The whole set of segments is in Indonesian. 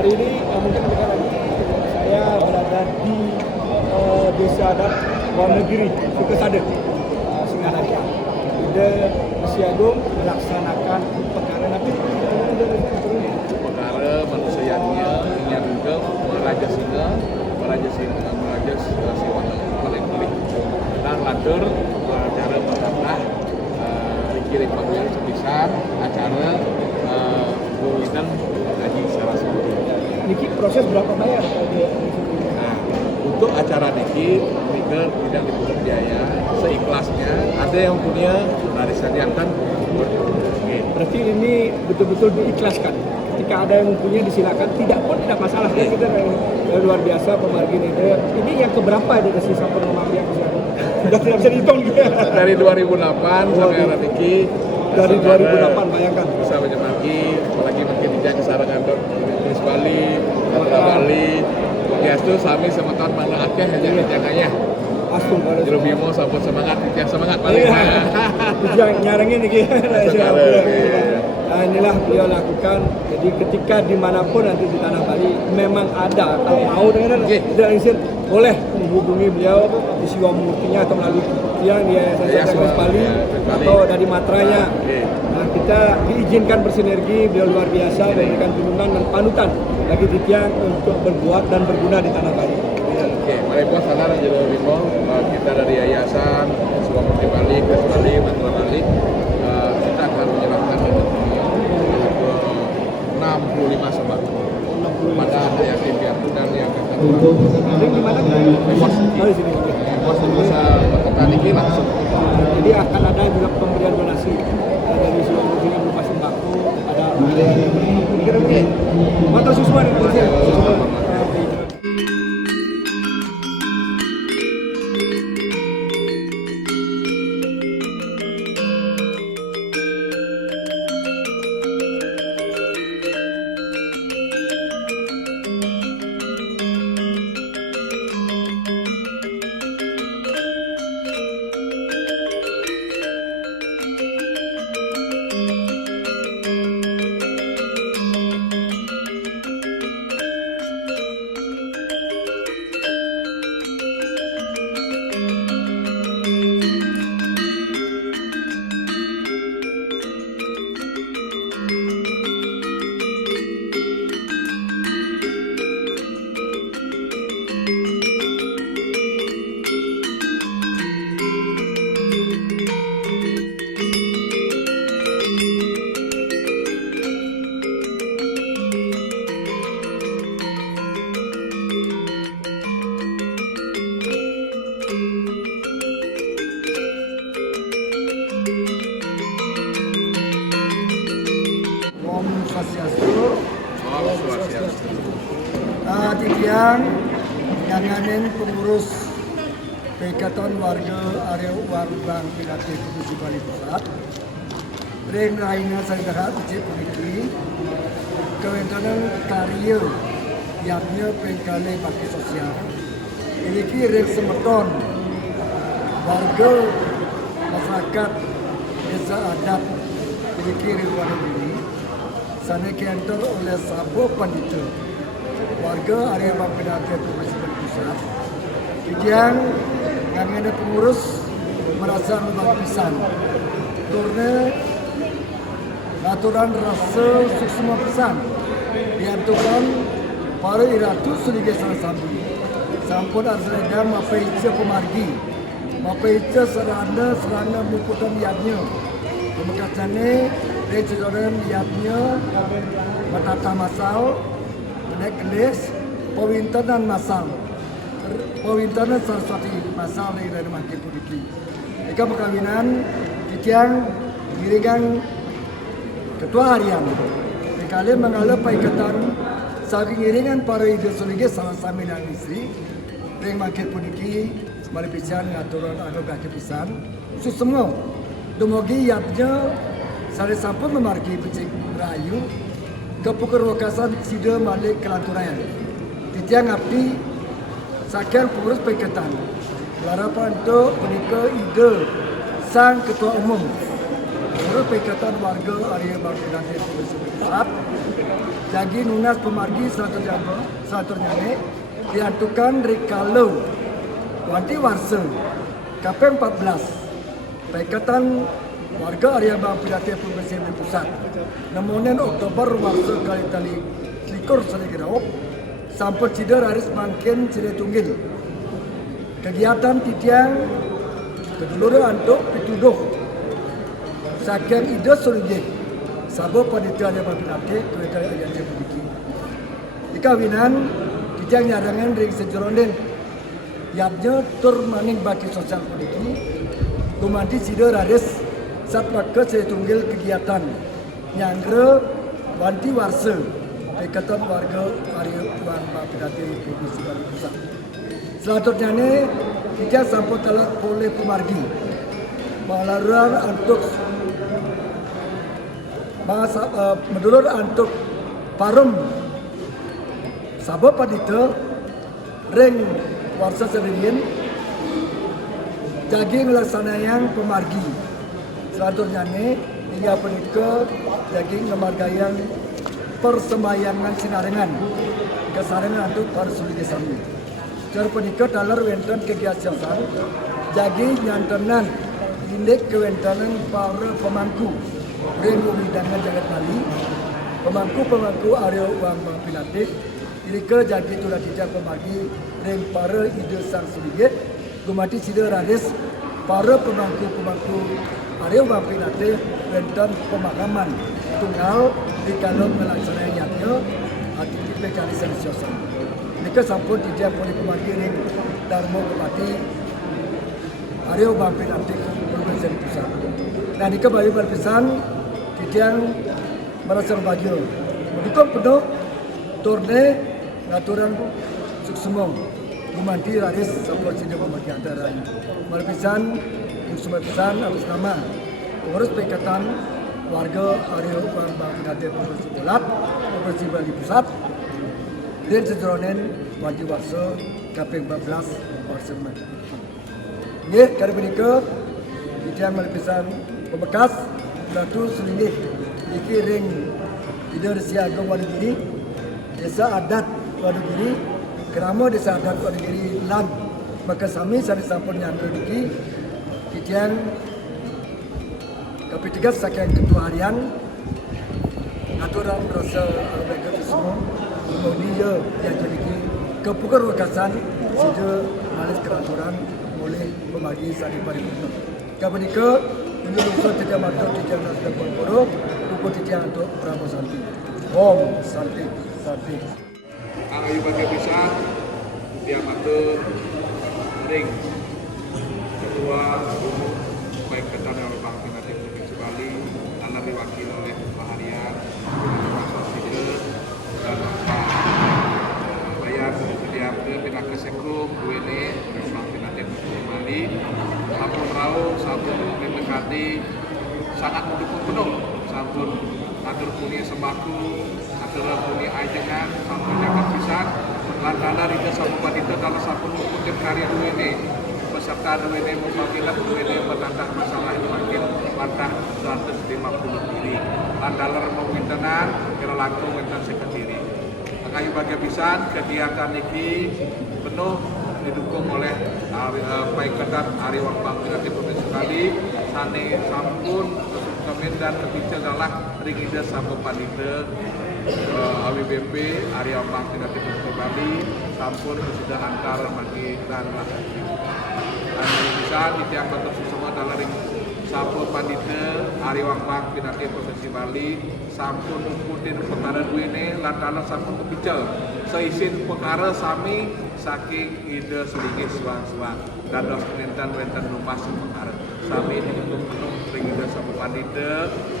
Hari ini mungkin kita lagi saya berada di Desa Adat Wonogiri, Sukesade, Singaraja. Ide Masih Agung melaksanakan perkara nanti perkara manusianya ingin juga merajas si wanita paling kulit dan lantur cara mengatah dikirim yang sebesar acara buwitan gaji secara sempurna. Niki proses berapa bayar? Nah, untuk acara niki mereka tidak dipungut biaya seikhlasnya. Ada yang punya dari sediakan Berarti ini betul-betul diikhlaskan. Ketika ada yang mempunyai disilakan, tidak masalah. Kita luar biasa pemargi ini. Ini yang keberapa itu dari sisa penomang yang sudah tidak bisa dihitung. Dari 2008 sampai hari ini. Dari 2008 bayangkan. Bisa menyemanggi, apalagi makin dijaga sarangan Turis Bali, Kota Bali. Biasa sami sama tahun mana akeh hanya dijaganya. Astung pada Jero Bimo sambut semangat, tiap semangat paling. Jangan nyarengin nih. Nah, inilah beliau lakukan. Jadi ketika dimanapun nanti di tanah Bali memang ada, kalau mau dengan izin boleh menghubungi beliau di Siwamurtinya atau melalui yang di Yayasan Bali atau dari matranya. Nah, kita diizinkan bersinergi, beliau luar biasa memberikan dukungan dan panutan bagi Titiang untuk berbuat dan berguna di tanah Bali. Oke, mari puas sadar Jero Bimo, kita dari Yayasan Siwamurti Bali, Kris Bali, Matra Bali, kita akan menyerahkan 65 sembako pada yatim piatu dan yang akan Jadi gimana? di sini. Pos bisa petani ini langsung. Jadi akan ada juga pemberian donasi dari Siwamurti yang berupa sembako pada hari ini. Kira-kira mata susuan Titiang nganganin pengurus Perikatan Warga Area Warbang Pinati Provinsi Bali Barat. Reng Raina Sanggahat Ucip Pemikri Kewenangan Karya Yaknya Pengkale Bakti Sosial. Ini reng semeton warga masyarakat Desa Adat ini reng Wonogiri sana kantor oleh Sabo Pandita warga area Bangkinate Provinsi Bali Pusat. Kemudian kami ada pengurus merasa membagi pesan. Karena aturan rasa semua pesan diantukan para iratu sebagai salah satu. Sampun asalnya mapai ija pemargi, mapai ija serana muputan yadnya. Kemudiannya rejodoran yadnya matata masal. Kelis, pewintanan masal, pewintanan saraswati masal dari Mangke Pudiki. Ika perkawinan Titiang giringan ketua harian. Kali mengalami paikatan saking giringan para ide solige salah sami dan istri. Ring Mangke Pudiki mari pisan ngaturan anu kaki pisan. Semua demogi yatnya sare sampun memargi becik rayu. Kepukar wakasan sida malik kelanturan. Titiang api sakian pengurus perikatan. Harapan untuk menikah ide sang ketua umum Urus Perikatan Warga Area Bangkitan Provinsi Pusat. Jadi Nunas Pemargi Selaturnyane diantukan Rikalau Wanti Warsa KP 14 Perikatan Warga Area Bangkitan Provinsi Pusat. Namunen Oktober Warsa kali tali likur Seligirau sampun Cider Haris Mangkin Cire Tunggil. Kegiatan titiang kedulur antuk pituduh saking ide sulinggih sabo panitia ada babinate kereta ayat yang berdiki dikawinan titiang nyarangan ring sejeronden yabnya tur maning baki sosial berdiki kumanti Cider Haris satpake Cire Tunggil kegiatan nyangre wanti warsa Perikatan Warga Area Bangkitan Provinsi Bali Pusat. Selanjutnya ini kita sampun telah oleh pemargi melaluran untuk menurut untuk parum sabab padita ring warsa sedirian jadi melaksanakan pemargi. Selanjutnya ini hingga penikah jadi ngemargayan persemayangan sinarengan kesarengan untuk para suli sami. Cara penikah dalam wenten kegiatan jadi nyantenan indek kewentanan para pemangku ring umidangan jagat Bali pemangku area uang Bangkitan irika jadi tulah tidak pemagi ring para ide sang sedikit gumati Cider Haris para pemangku area Bangkitan wenten pemakaman tunggal di dalam melaksanakannya aktivitas kali sensiosal. Nika sampun tidak boleh pemargi ring Darmo Bupati Areo Bangkitan Provinsi Pusat. Nah nika bayi berpesan tidak merasa bahagia. Mendukung penuh turne aturan suksumong Gumanti Haris sampun tidak pemargi antara berpesan semua pesan atas nama pengurus Perikatan Warga Area Bangkitan Provinsi Bulat Provinsi Bali Pusat dan sejeronen wanti warsa KP 14 warsa Mat. Ini kali berikut kita melebisan pembekas Datu Selinggih iki ring Ida Siaga Wadugiri Desa Adat Wadugiri Kerama Desa Adat Wadugiri Lan maka sami sari sampun nyandro diki kita KP 3 saking ketua harian aturan rasa mereka semua kemudian yang jadi kepukar wakasan sejak malis keraturan oleh pemagi sari paripurna. Kemudian ini usaha tidak matur tidak nasdaq berporo pukul tidak untuk Pramu Santi. Om Santi Santi. Ayu bagi bisa dia matur ring ketua umum Perikatan Bangkitan Provinsi Bali anak diwakili oleh Pak Harian dan Pak Bayan kemudian pihak kesekum UNE Bangkitan Provinsi Bali sampun rau sampun mendekati sangat mendukung penuh sampun atur punya sembako atur punya ajengan sampun jagat pisan lantana rida sampun padita dalam sampun mengikuti karya UNE peserta UNE mewakili UNE menantang masalah makin pantang 150 diri landalar mewintenan kira langkung winten seketiri kayu bagian pisan kegiatan ini penuh didukung oleh Perikatan Area Bangkitan Provinsi Bali sane sampun kemen dan ketiga adalah ringida sampun padita AWBP Area Bangkitan Provinsi Bali sampun sudah antar bagi dan bisa ditiang bentuk semua adalah ring sampun pandita Area Bangkitan Provinsi Bali sampun ngikutin perkara duene lantaran sampun kepical seisin perkara sami saking ide selinggih suang-suang dan dos penentan rumah perkara sami ditutup penuh ring ide sampun pandita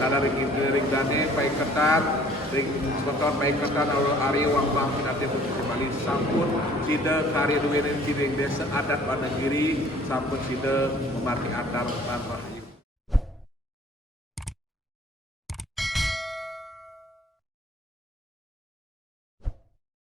karena ring dane Perikatan ring sekotor Perikatan Area Bangkitan Provinsi Bali sampun sida karya duene ring desa adat Wanagiri sampun sida memati antar tanpa